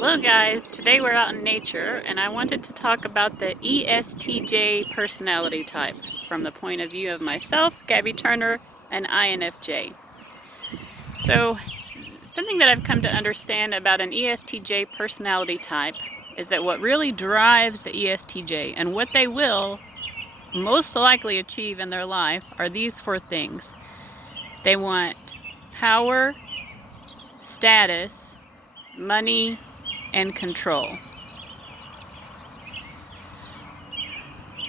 Hello guys, today we're out in nature and I wanted to talk about the ESTJ personality type from the point of view of myself, Gabby Turner, and INFJ. So something that I've come to understand about an ESTJ personality type is that what really drives the ESTJ and what they will most likely achieve in their life are these four things. They want power, status, money, and control.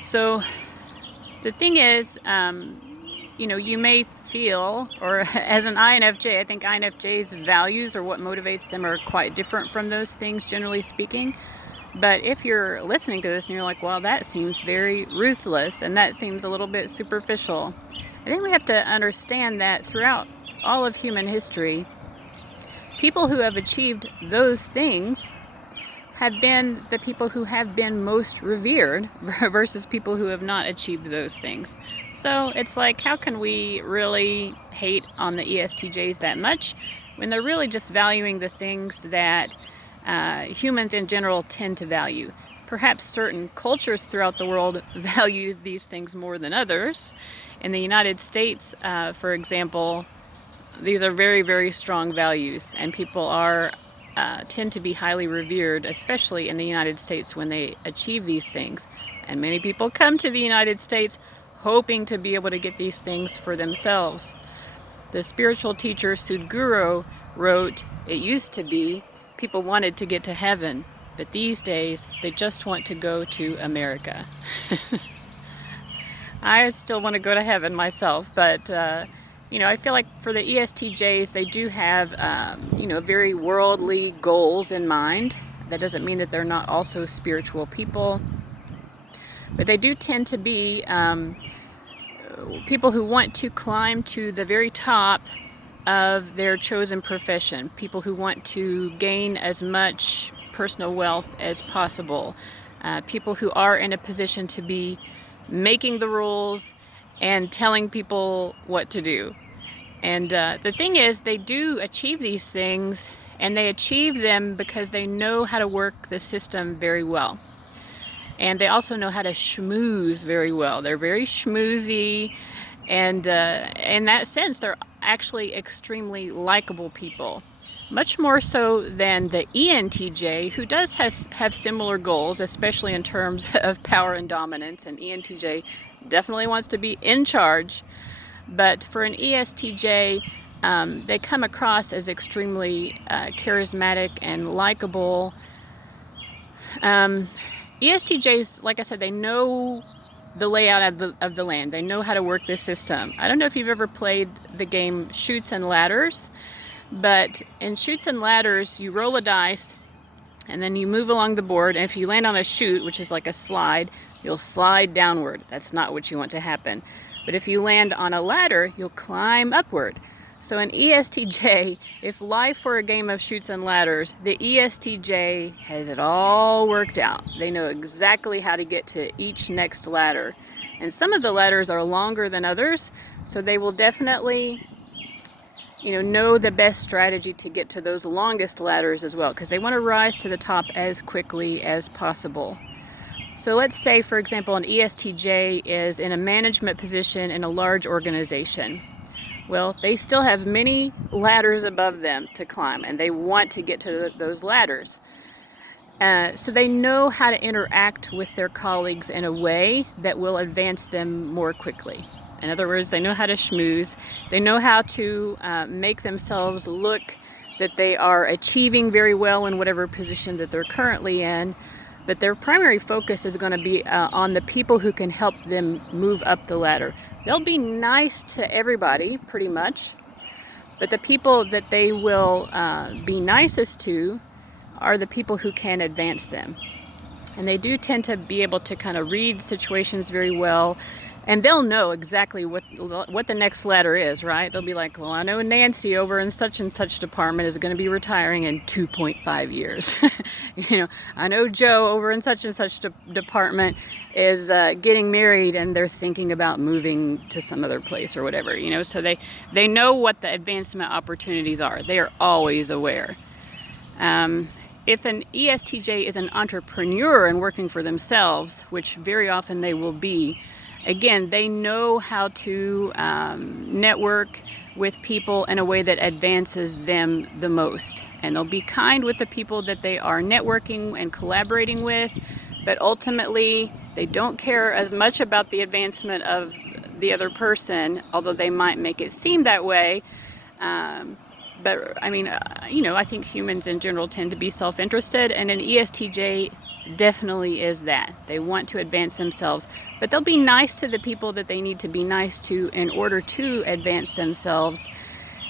So the thing is, you may feel, or as an INFJ, I think INFJ's values or what motivates them are quite different from those things, generally speaking. But if you're listening to this and you're like, well, that seems very ruthless and that seems a little bit superficial, I think we have to understand that throughout all of human history, people who have achieved those things have been the people who have been most revered versus people who have not achieved those things. So it's like, how can we really hate on the ESTJs that much when they're really just valuing the things that humans in general tend to value? Perhaps certain cultures throughout the world value these things more than others. In the United States, for example, these are very, very strong values, and people tend to be highly revered, especially in the United States when they achieve these things. And many people come to the United States hoping to be able to get these things for themselves. The spiritual teacher Sadhguru wrote, "It used to be people wanted to get to heaven, but these days they just want to go to America." I still want to go to heaven myself, but I feel like for the ESTJs, they do have, very worldly goals in mind. That doesn't mean that they're not also spiritual people, but they do tend to be people who want to climb to the very top of their chosen profession, people who want to gain as much personal wealth as possible, people who are in a position to be making the rules and telling people what to do. And the thing is, they do achieve these things, and they achieve them because they know how to work the system very well. And they also know how to schmooze very well. They're very schmoozy, and in that sense, they're actually extremely likable people. Much more so than the ENTJ, who does have similar goals, especially in terms of power and dominance. And ENTJ definitely wants to be in charge. But for an ESTJ, they come across as extremely charismatic and likable. ESTJs, like I said, they know the layout of the land. They know how to work this system. I don't know if you've ever played the game Chutes and Ladders, but in Chutes and Ladders, you roll a dice and then you move along the board. And if you land on a chute, which is like a slide, you'll slide downward. That's not what you want to happen. But if you land on a ladder, you'll climb upward. So an ESTJ, if life were a game of Chutes and Ladders, the ESTJ has it all worked out. They know exactly how to get to each next ladder. And some of the ladders are longer than others, so they will definitely know the best strategy to get to those longest ladders as well, because they want to rise to the top as quickly as possible. So let's say, for example, an ESTJ is in a management position in a large organization. Well, they still have many ladders above them to climb, and they want to get to those ladders. So they know how to interact with their colleagues in a way that will advance them more quickly. In other words, they know how to schmooze. They know how to make themselves look that they are achieving very well in whatever position that they're currently in. But their primary focus is going to be on the people who can help them move up the ladder. They'll be nice to everybody, pretty much. But the people that they will be nicest to are the people who can advance them. And they do tend to be able to kind of read situations very well. And they'll know exactly what the next ladder is, right? They'll be like, well, I know Nancy over in such and such department is going to be retiring in 2.5 years. I know Joe over in such and such department is getting married and they're thinking about moving to some other place or whatever, So they know what the advancement opportunities are. They are always aware. if an ESTJ is an entrepreneur and working for themselves, which very often they will be, again, they know how to network with people in a way that advances them the most. And they'll be kind with the people that they are networking and collaborating with, but ultimately they don't care as much about the advancement of the other person, although they might make it seem that way. But I mean, I think humans in general tend to be self-interested, and an ESTJ definitely is that. They want to advance themselves, but they'll be nice to the people that they need to be nice to in order to advance themselves.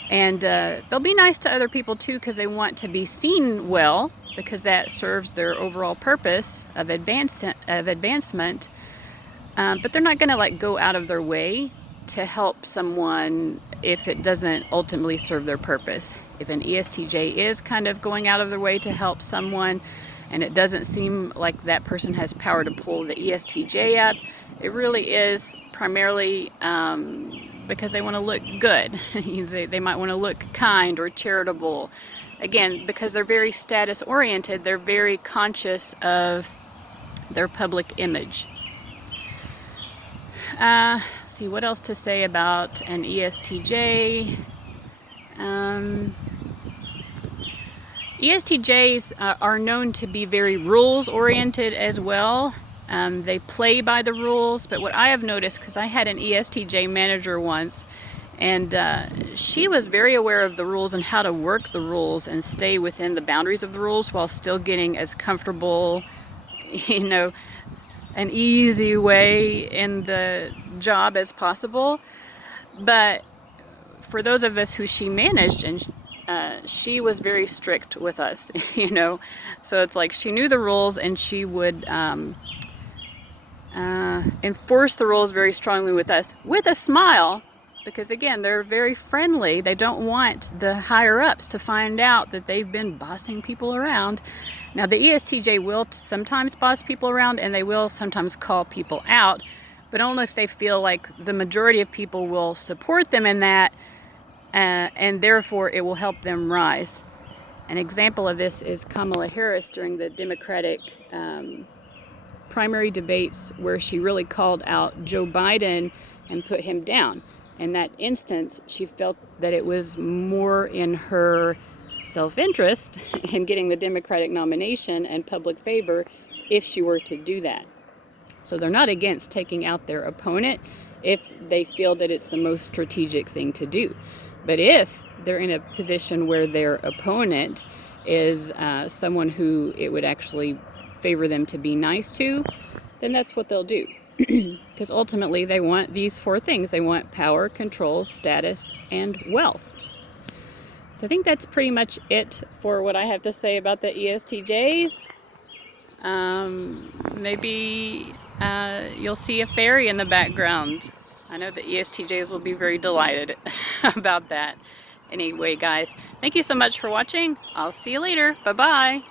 And they'll be nice to other people too, because they want to be seen well, because that serves their overall purpose of advancement. But they're not going to like go out of their way to help someone if it doesn't ultimately serve their purpose. If an ESTJ is kind of going out of their way to help someone and it doesn't seem like that person has power to pull the ESTJ up, it really is primarily because they want to look good. They might want to look kind or charitable. Again, because they're very status oriented, they're very conscious of their public image. See what else to say about an ESTJ. ESTJs are known to be very rules oriented as well. They play by the rules, but what I have noticed, because I had an ESTJ manager once, and she was very aware of the rules and how to work the rules and stay within the boundaries of the rules while still getting as comfortable, an easy way in the job as possible. But for those of us who she managed, and she was very strict with us, so it's like she knew the rules and she would enforce the rules very strongly with us with a smile, because again, they're very friendly. They don't want the higher ups to find out that they've been bossing people around. Now, the ESTJ will sometimes boss people around, and they will sometimes call people out, but only if they feel like the majority of people will support them in that, and therefore it will help them rise. An example of this is Kamala Harris during the Democratic primary debates, where she really called out Joe Biden and put him down. In that instance, she felt that it was more in her self-interest in getting the Democratic nomination and public favor if she were to do that. So they're not against taking out their opponent if they feel that it's the most strategic thing to do. But if they're in a position where their opponent is someone who it would actually favor them to be nice to, then that's what they'll do. Because ultimately they want these four things. They want power, control, status, and wealth. So I think that's pretty much it for what I have to say about the ESTJs. Maybe you'll see a fairy in the background. I know the ESTJs will be very delighted about that. Anyway, guys, thank you so much for watching. I'll see you later. Bye-bye.